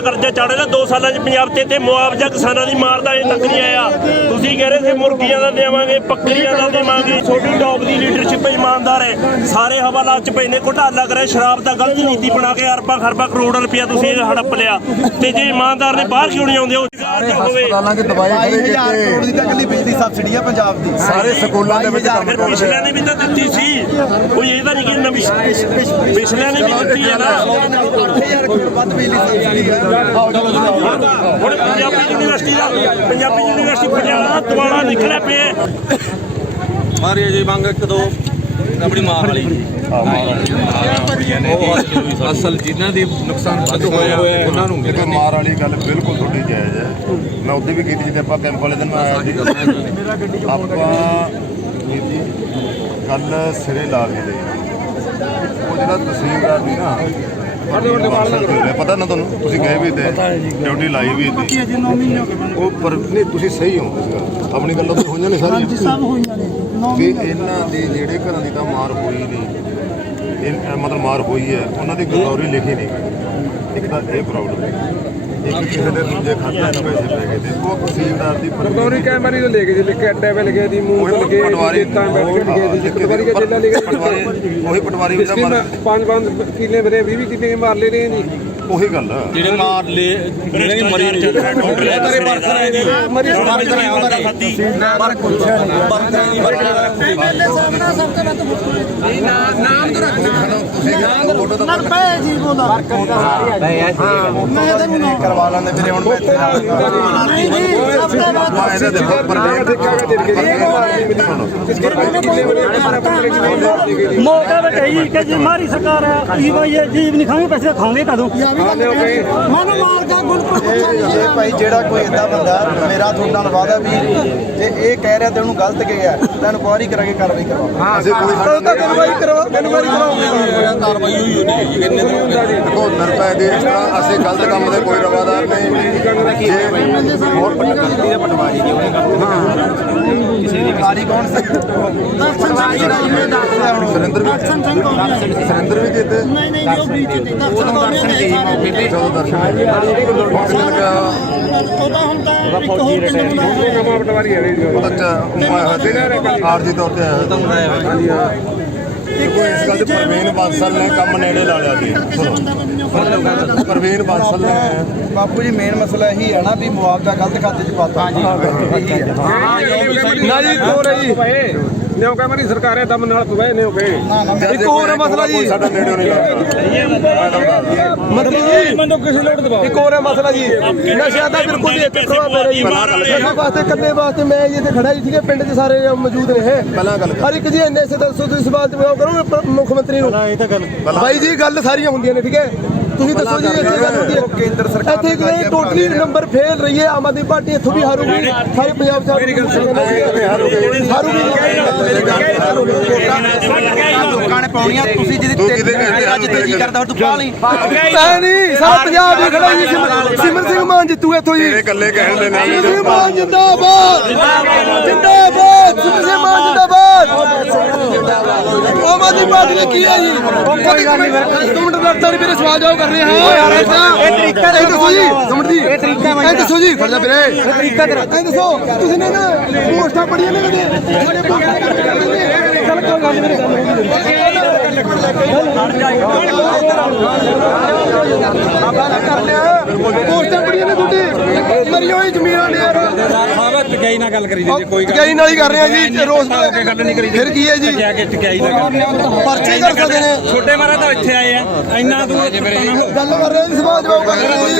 ਕਰਜ਼ਾ ਚਾੜੇਗਾ 2 ਸਾਲਾਂ 'ਚ ਪੰਜਾਬ ਤੇ ਤੇ ਮੁਆਵਜ਼ਾ ਕਿਸਾਨਾਂ ਦੀ ਮਾਰਦਾ ਇਹ ਤੱਕ ਨਹੀਂ ਆਇਆ। ਤੁਸੀਂ ਕਹਿ ਰਹੇ ਸੀ ਮੁਰਗੀਆਂ ਦਾ ਦੇਵਾਂਗੇ, ਬੱਕਰੀਆਂ ਦਾ ਦੇਵਾਂਗੇ। ਛੋਟੀ ਟੌਪ ਦੀ ਲੀਡਰਸ਼ਿਪ ਇਮਾਨਦਾਰ ਹੈ। ਸਾਰੇ ਹਵਾਲਾਤ 'ਚ ਪਏ ਨੇ, ਘੁਟਾਲਾ ਕਰਿਆ ਸ਼ਰਾਬ ਦਾ ਗਲਤ ਨੀਤੀ ਬਣਾ ਕੇ ਅਰਬਾਂ ਖਰਬਾਂ ਕਰੋੜ ਰੁਪਇਆ ਤੁਸੀਂ ਇਹ ਹੜੱਪ ਲਿਆ। ਤੇ ਜੇ ਇਮਾਨਦਾਰ ਨੇ ਬਾਹਰ ਕਿਉਂ ਨਹੀਂ ਆਉਂਦੇ ਹਸਪਤਾਲਾਂ 'ਚ ਦਵਾਈ ਖੜੇ 22000 ਕਰੋੜ ਦੀ ਬਿਜਲੀ ਸਬਸਿਡੀ ਆ ਪੰਜਾਬ ਦੀ। ਸਾਰੇ ਸਕੂਲਾਂ ਦੇ ਵਿੱਚ ਕੰਮ ਫਿਰ ਕਰ ਪਿਛਲਿਆਂ ਨੇ। ਵੀ ਤਾਂ ਦਿੱਤੀ ਸੀ। ਕੋਈ ਇਹ ਤਾਂ ਨਹੀਂ ਕਿ ਨਵੀਂ ਪਿਛਲਿਆਂ ਨੇ ਵੀ ਦਿੱਤੀ ਹੈ ਨਾ। 8000 ਕਰੋੜ ਵੱਧ ਬਿਜਲੀ ਸਬਸਿਡੀ ਹੈ। ਹੁਣ ਪੰਜਾਬੀ ਯੂਨੀਵਰਸਿਟੀ ਦਾ ਪੰਜਾਬੀ ਯੂਨੀਵਰਸਿਟੀ ਪੰਜਾਬ ਦੁਆਰਾ ਨਿਕਲਿਆ ਪਿਆ। ਮਾਰੀ ਜੀ ਮੰਗ ਇੱਕ ਦੋ। ਆਪਣੀ ਮਾਂ ਵਾਲੀ ਉਹ ਅਸਲ ਜਿਨ੍ਹਾਂ ਦੀ ਨੁਕਸਾਨ ਵੱਧ ਹੋਇਆ ਉਹਨਾਂ ਨੂੰ ਦੇਖੋ ਮਾਰ ਵਾਲੀ ਗੱਲ ਬਿਲਕੁਲ ਤੁਹਾਡੀ ਜਾਇਜ਼ ਹੈ। ਮੈਂ ਉਹਦੇ ਵੀ ਕੀਤੀ ਸੀ ਆਪਾਂ ਕੈਂਪ ਵਾਲੇ ਦਿਨ ਮੈਂ ਆਇਆ ਸੀ। ਆਪਾਂ ਵੀਰ ਜੀ ਕੱਲ ਸਿਰੇ ਲਾ ਕੇ ਦੇ ਉਹ ਜਿਹੜਾ ਤਹਿਸੀਲਦਾਰ ਦੀ ਨਾ ਪਤਾ ਨਾ ਤੁਹਾਨੂੰ ਤੁਸੀਂ ਗਏ ਵੀ ਤੇ ਡਿਊਟੀ ਲਾਈ ਵੀ ਤੇ ਉਹ ਪਰ ਨਹੀਂ ਤੁਸੀਂ ਸਹੀ ਹੋ ਆਪਣੀ ਗੱਲਾਂ ਤਾਂ ਹੋਈਆਂ ਨੇ ਸਾਰੀਆਂ। ਸਭ ਹੋਈਆਂ ਨੇ। ਵੀ ਇਹਨਾਂ ਦੇ ਜਿਹੜੇ ਘਰਾਂ ਦੀ ਤਾਂ ਮਾਰ ਹੋਈ ਨਹੀਂ। ਇਹ ਮਤਲਬ ਮਾਰ ਹੋਈ ਹੈ। ਉਹਨਾਂ ਦੀ ਗਦੌਰੀ ਲਿਖੀ ਨਹੀਂ। ਇੱਕ ਤਾਂ ਇਹ ਪ੍ਰੋਬਲਮ ਹੈ। ਇੱਕ ਕਿਸੇ ਦੇ ਦੂਜੇ ਖਾਤੇ ਨਾਲ ਪੈਸੇ ਪੈ ਗਏ ਦੇਖੋ ਤਹਿਸੀਲਦਾਰ ਦੀ ਗਦੌਰੀ ਕੈਮਰੀ ਤੇ ਲੈ ਗਏ ਜੀ ਲਿਖੇ ਅੱਡੇ ਵੇ ਦੀ ਮੂੰਹ ਤੇ ਲਗੇ ਦੀ ਤਾਂ ਬੈਠ ਕੇ ਲਗੇ ਦੀ ਪਟਵਾਰੀ ਦਾ ਜੇਲਾ ਲਗੇ ਪਟਵਾਰੀ ਉਹੀ ਪਟਵਾਰੀ ਵੀ ਤਾਂ ਪੰਜ ਪੰਜ ਕਿਲੇ ਮੇਰੇ 20 20 ਕਿਲੇ ਮਾਰ ਲੈ ਰਹੇ ਨੇ ਜੀ। ਉਹੀ ਗੱਲ ਆ ਜਿਹੜੇ ਮਾਰ ਲੈ ਜਿਹੜੇ ਮਰੀ ਨਹੀਂ ਤੇਰੇ ਬਰਕਰ ਆਏ ਦੀ ਮਰੀ ਬਰਕਰ ਆਇਆ ਉਹਨਾਂ ਦੀ ਬਰਕਰ ਬਰਕਰ ਨਹੀਂ ਨਾ ਨਾਮ ਤਾਂ ਰੱਖੋ ਨਾਮ ਨਰਪੇ ਜੀ ਬੋਲਾ ਬਰਕਰ ਦਾ ਸਾਰੇ ਆ ਸਭ ਤੋਂ ਵੱਧ ਮੈਂ ਤਾਂ ਦੇਖੋ ਪਰਦੇ ਦੇਖਾਂਗਾ ਤੇਰੇ ਕੇ ਜੀ ਮੌਕਾ ਬਟਾਈ ਕਿ ਜੀ ਮਾਰੀ ਸਰਕਾਰ ਆ ਇਹ ਜੀਵ ਨਹੀਂ ਖਾਂਗੇ ਪੈਸੇ ਖਾਂਗੇ ਕਦੋਂ ਮਨ ਮਾਰ ਦਾ ਗੁਲ ਜੇ ਭਾਈ ਜਿਹੜਾ ਕੋਈ ਏਦਾਂ ਬੰਦਾ ਮੇਰਾ ਤੁਹਾਡੇ ਨਾਲ ਵਾਦਾ ਵੀ ਜੇ ਇਹ ਕਹਿ ਰਿਹਾ ਤੇ ਉਹਨੂੰ ਗਲਤ ਗਿਆ ਤਾਂ ਇਨਕੁਆਰੀ ਕਰਾਂਗੇ ਕਾਰਵਾਈ ਕਰਵਾਵਾਂਗੇ ਅਸੀਂ ਕੋਈ ਤਾਂ ਕਾਰਵਾਈ ਕਰਵਾ ਕਾਰਵਾਈ ਕਰਾਓ ਕਾਰਵਾਈ ਹੋਈ ਨਹੀਂ ਜੀ ਕਿੰਨੇ ਦਿਨ ਹੋ ਦੇਖੋ ਨਰਪੈ ਦੇ ਇਸ ਤਰ੍ਹਾਂ ਅਸੀਂ ਗਲਤ ਕੰਮ ਦੇ ਕੋਈ ਰਵਾਦਾਰ ਨਹੀਂ ਜੇ ਹੋਰ ਪਟਵਾਰੀ ਦੇ ਕੰਮ ਕਿਸੇ ਦੀ ਪਟਵਾਰੀ ਕੌਣ ਸੀ ਸੁਰਿੰਦਰ ਵੀ ਸੁਰਿੰਦਰ ਵੀ ਦਿੱਤੇ ਨਹੀਂ ਨਹੀਂ ਜੋ ਬੀਚ ਤੇ ਦਰਸ਼ਨ ਦਰਸ਼ਨ ਗਈ ਮੌਕੇ ਤੇ। ਚਲੋ ਦਰਸ਼ਨ ਹੁਣ ਕਿੰਨੇ ਲੱਗਾ ਉਹਦਾ ਹੁਣ ਤਾਂ ਇੱਕ ਹੋਰ ਨਵਾਂ ਪਟਵਾਰੀ ਹੈ। ਜੀ ਅੱਛਾ ਆਰਜੀ ਤੌਰ ਤੇ ਆਇਆ ਦੇਖੋ ਇਸ ਗੱਲ ਤੇ ਪ੍ਰਵੀਨ ਬਾਂਸਲ ਨੇ ਕੰਮ ਨੇੜੇ ਲਾ ਲਿਆ। ਪ੍ਰਵੀਨ ਬਾਂਸਲ ਨੇ ਬਾਪੂ ਜੀ ਮੇਨ ਮਸਲਾ ਇਹੀ ਹੈ ਨਾ ਵੀ ਮੁਆਵਜ਼ਾ ਗਲਤ ਖਾਤੇ 'ਚ ਪਾਤਾ। ਇਹੀ ਹੈ ਨਾ ਜੀ ਹੋ ਰਹੀ ਨਿਉ ਕਹ ਮਰੀ ਸਰਕਾਰ ਹੈ ਦਮ ਨਾਲ ਪਵੇ ਨਿਉ ਕਹੇ। ਇੱਕ ਹੋਰ ਮਸਲਾ ਜੀ। ਸਾਡਾ ਨੇੜੇ ਨਹੀਂ ਲੱਗਦਾ। ਮਤਲਬ ਮੈਨੂੰ ਕਿਸੇ ਲੋੜ ਦਬਾਓ। ਇੱਕ ਹੋਰ ਹੈ ਮਸਲਾ ਜੀ। ਨਸ਼ਿਆਂ ਦਾ ਬਿਲਕੁਲ ਨਹੀਂ ਇੱਕ ਪ੍ਰਭਾਵ ਪੈ ਰਹੀ ਨਸ਼ਾ ਵਾਸਤੇ ਕੱਲੇ ਵਾਸਤੇ ਮੈਂ ਇਹ ਤੇ ਖੜਾ ਜੀ ਠੀਕ ਹੈ? ਪਿੰਡ 'ਚ ਸਾਰੇ ਮੌਜੂਦ ਨੇ। ਇਹ ਪਹਿਲਾਂ ਗੱਲ ਹਰ ਇੱਕ ਜੀ ਇੰਨੇ ਸੇ ਦੱਸੋ ਤੁਸੀਂ ਸਵਾਲ ਜਵਾਬ ਕਰੋਗੇ ਮੁੱਖ ਮੰਤਰੀ ਨੂੰ। ਇਹ ਤਾਂ ਗੱਲ ਬਾਈ ਜੀ ਗੱਲ ਸਾਰੀਆਂ ਹੁੰਦੀਆਂ ਨੇ ਠੀਕ ਹੈ? ਤੁਸੀਂ ਦੱਸੋ ਜੀ ਇੱਥੇ ਗੱਲ ਹੁੰਦੀ ਹੈ। ਕੇਂਦਰ ਸਰਕਾਰ ਇੱਥੇ ਕੋਈ ਟੋਟਲੀ ਨੰਬਰ ਫੇਲ ਰਹੀ ਹੈ ਆਮ ਆਦਮੀ ਪਾਰਟੀ ਇੱਥੋਂ ਵੀ ਹਾਰੂਗੀ। ਸਾਰੇ ਪੰਜਾਬ ਚ ਮੇਰੀ ਗੱਲ ਲੋਕਾਂ ਨੇ ਪਾਉਣੀਆਂ ਤੁਸੀਂ ਜਿਹਦੀ ਤੂੰ ਅੱਜ ਤੇਰੀ ਕਰਦਾ ਤੂੰ ਪਾ ਲਈ ਮੈਂ ਨਹੀਂ ਸਾਰਾ ਪੰਜਾਬ ਹੀ ਖੜਾ ਜੀ ਸਿਮਰ ਸਿਮਰ ਸਿੰਘ ਮਾਨ ਜਿੱਤੂ ਇੱਥੋਂ ਜੀ। ਤੇਰੇ ਇਕੱਲੇ ਕਹਿੰਦੇ ਨੇ ਸਿਮਰ ਸਿੰਘ ਮਾਨ ਜਿੰਦਾਬਾਦ। ਜਿੰਦਾਬਾਦ ਸਿਮਰ ਸਿੰਘ ਮਾਨ ਜਿੰਦਾਬਾਦ। ਆਮ ਆਦਮੀ ਪਾਰਟੀ ਨੇ ਕੀ ਹੈ ਜੀ? ਕੋਈ ਗੱਲ ਨਹੀਂ ਦੋ ਮਿੰਟ ਬੈਠਾ ਨਹੀਂ ਮੇਰੇ ਸਵਾਲ ਜਵਾਬ ਕਰ ਰਹੇ ਹਾਂ ਇਹ ਤਰੀਕਾ ਇਹ ਦੱਸੋ ਜੀ। ਸਮਝ ਜੀ। ਇਹ ਤਰੀਕਾ ਇਹ ਦੱਸੋ ਜੀ। ਫੜ ਜਾ। ਵੀਰੇ ਇਹ ਤਰੀਕਾ ਤੇਰਾ ਇਹ ਦੱਸੋ। ਤੁਸੀਂ ਨੇ ਨਾ ਪੋਸਟਾਂ ਪੜੀਆਂ ਨੇ ਕਦੇ? ਸਾਡੇ ਪੋਸਟਾਂ ਚੱਲ ਕੋਈ ਗੱਲ ਮੇਰੇ ਪੋਸਟਾਂ ਪੜੀਆਂ ਨੇ ਤੁਹਾਡੀ? ਮਰੀ ਹੋਈ ਜ਼ਮੀਨਾਂ ਨੇ ਯਾਰ ਟਕਾਈ ਨਾਲ ਗੱਲ ਕਰੀ ਜੀ ਕੋਈ ਟਕਾਈ ਨਾਲ ਹੀ ਕਰ ਰਹੇ ਆ ਜੀ ਰੋਜ਼ ਗੱਲ ਨਹੀਂ ਕਰੀ ਫਿਰ ਕੀ ਹੈ ਜੀ? ਕਿਹਾ ਕਿ ਟਕਾਈ ਦਾ ਗੱਲ ਪਰਚੇ ਕਰ ਸਕਦੇ ਨੇ। ਛੋਟੇ ਮਾਰਾ ਤਾਂ ਇੱਥੇ ਆਏ ਆ। ਇੰਨਾ ਦੂਰ ਗੱਲ ਕਰ ਰਹੇ ਸਵਾਲ ਜਵਾਬ ਕਰ ਰਹੇ ਜੀ।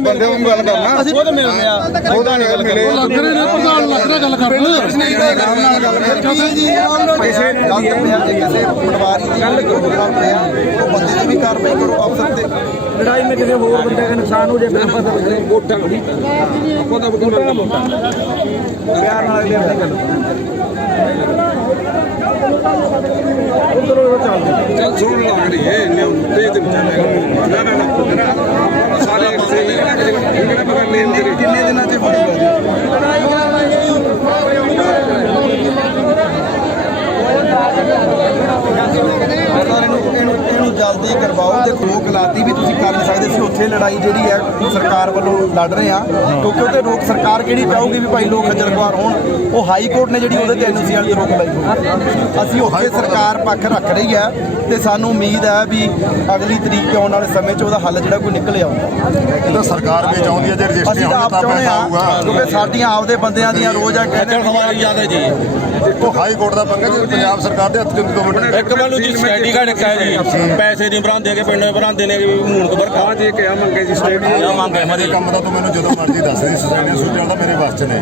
ਬੰਦੇ ਨੂੰ ਗੱਲ ਕਰਨਾ। ਅਸੀਂ ਖੁਦ ਮਿਲਦੇ ਆ। ਉਹਦਾ ਨਹੀਂ ਗੱਲ ਮਿਲੇ ਲੱਗ ਰਹੇ ਨੇ ਪ੍ਰਧਾਨ ਲੱਗ ਰਿਹਾ ਗੱਲ ਕਰ ਰਹੇ ਜੀ ਕਿਸੇ ਜੇ ਪਟਵਾਰੀ ਦੀ ਗੱਲ ਕਰੋ ਉਹ ਬੰਦੇ ਦੀ ਵੀ ਕਾਰਵਾਈ ਕਰੋ ਅਫਸਰ ਤੇ ਲੜਾਈ ਵਿੱਚ ਕਿਸੇ ਹੋਰ ਬੰਦੇ ਦਾ ਨੁਕਸਾਨ ਹੋ ਜਾਏ ਫਿਰ ਪਤਾ ਲੱਗੇ ਵੋਟਾਂ ਦੀ ਆਪਾਂ ਤਾਂ ਬਦਲ ਪਿਆਰ ਨਾਲ ਅਗਲੇ ਆਪਣੀ ਗੱਲ ਚੱਲ ਸੁਣ ਲੱਗ ਰਹੀ ਹੈ ਨਿਉ ਤੇ ਦਿਨ ਚੱਲੇਗਾ ਨਾ ਨਾ ਨਾ ਸਾਰੇ ਇੱਥੇ ਹੀ ਕਿਹੜਾ ਪਕੜ ਲੈਂਦੇ ਨੇ ਕਿੰਨੇ ਦਿਨਾਂ ਤੇ ਹੋਣੀ ਇਹਨੂੰ ਇਹਨੂੰ ਇਹਨੂੰ ਜਲਦੀ ਕਰਵਾਓ ਤੇ ਰੋਕ ਲਾਤੀ ਵੀ ਤੁਸੀਂ ਕਰ ਨਹੀਂ ਸਕਦੇ। ਸੀ ਉੱਥੇ ਲੜਾਈ ਜਿਹੜੀ ਹੈ ਸਰਕਾਰ ਵੱਲੋਂ ਲੜ ਰਹੇ ਆ ਕਿਉਂਕਿ ਉਹਤੇ ਰੋਕ ਸਰਕਾਰ ਕਿਹੜੀ ਚਾਹੂਗੀ ਵੀ ਭਾਈ ਲੋਕ ਖੱਜਲ ਖੁਆਰ ਹੋਣ? ਉਹ ਹਾਈ ਕੋਰਟ ਨੇ ਜਿਹੜੀ ਉਹਦੇ ਤੇ ਐਨਓਸੀ ਵਾਲੀ ਰੋਕ ਲਾਈ ਹੋਈ ਅਸੀਂ ਉੱਥੇ ਸਰਕਾਰ ਪੱਖ ਰੱਖ ਰਹੀ ਹੈ ਤੇ ਸਾਨੂੰ ਉਮੀਦ ਹੈ ਵੀ ਅਗਲੀ ਤਰੀਕ ਆਉਣ ਵਾਲੇ ਸਮੇਂ 'ਚ ਉਹਦਾ ਹੱਲ ਜਿਹੜਾ ਕੋਈ ਨਿਕਲ ਆਊਗਾ। ਇਹ ਤਾਂ ਸਰਕਾਰ ਵੀ ਚਾਹੁੰਦੀ ਹੈ ਜੇ ਰਜਿਸਟਰੀ ਤਾਂ ਹੋਣੀ ਤਾਂ ਪੈਸਾ ਆਊਗਾ। ਕਿਉਂਕਿ ਸਾਡੀਆਂ ਆਪਦੇ ਬੰਦਿਆਂ ਦੀਆਂ ਰੋਜ਼ ਆ ਕਹਿੰਦੇ ਹੈ ਜੀ। ਉਹ ਹਾਈ ਕੋਰਟ ਦਾ ਪੰਗਾ ਜੇ ਪੰਜਾਬ ਸਰਕਾਰ ਦੇ ਹੱਥ 'ਚ ਹੁੰਦੀ ਦੋ ਮਿੰਟ ਇੱਕ ਵੱਲੋਂ ਜੀ ਸਟੈਡੀ ਘੜ ਇੱਕ ਹੈ ਜੀ। ਪੈਸੇ ਨਹੀਂ ਭਰਾਂਦੇ ਕੇ ਪਿੰਡ ਭਰਾਂਦੇ ਨੇ ਵੀ ਮੂਣ ਕੋ ਵਰਖਾ ਹਾਂ ਜੀ ਕਿਹਾ ਮੰਗੇ ਜੀ ਸਟੇਡੀ ਮੰਗੇ। ਇਹ ਕੰਮ ਦਾ ਤੂੰ ਮੈਨੂੰ ਜਦੋਂ ਮਰਜ਼ੀ ਦੱਸ ਦੇ ਸੁਸਾਇਟੀ ਸੂਚਨਾ ਦਾ ਮੇਰੇ ਵਾਸਤੇ ਨੇ।